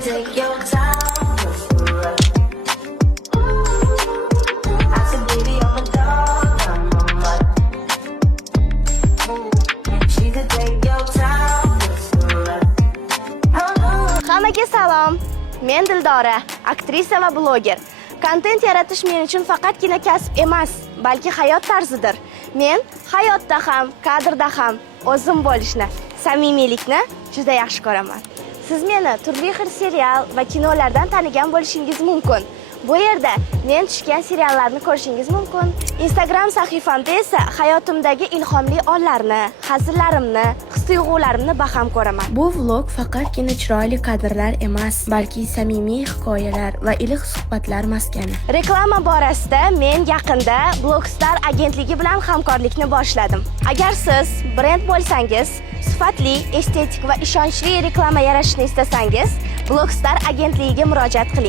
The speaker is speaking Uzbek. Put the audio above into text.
take your time with love. I said, baby, I'm a dog, I'm a mutt. She could take your time with love. Hammaga salom. Men Dildora, aktrisa va bloger. Kontent yaratish men uchun faqatgina kasb emas, balki hayot tarzidir. Men hayotda ham, kadrda ham o'zim bo'lishni, samimiylikni juda yaxshi ko'raman. Siz meni turli xil serial va kinolardan tanigan bo'lishingiz mumkin. Bu yerda men tushgan seriallarni ko'rishingiz mumkin. Instagram sahifamda esa hayotimdagi ilhomli onlarni, hazillarimni, his-tuyg'ularimni baham ko'raman. Bu vlog faqatgina chiroyli kadrlar emas, balki samimiy hikoyalar va iliq suhbatlar maskani. Reklama borasida men yaqinda Blogstar agentligi bilan hamkorlikni boshladim. Agar siz brend bo'lsangiz, sifatli, estetik va ishonchli reklama yaratishni istasangiz, Blogstar agentligiga murojaat qiling.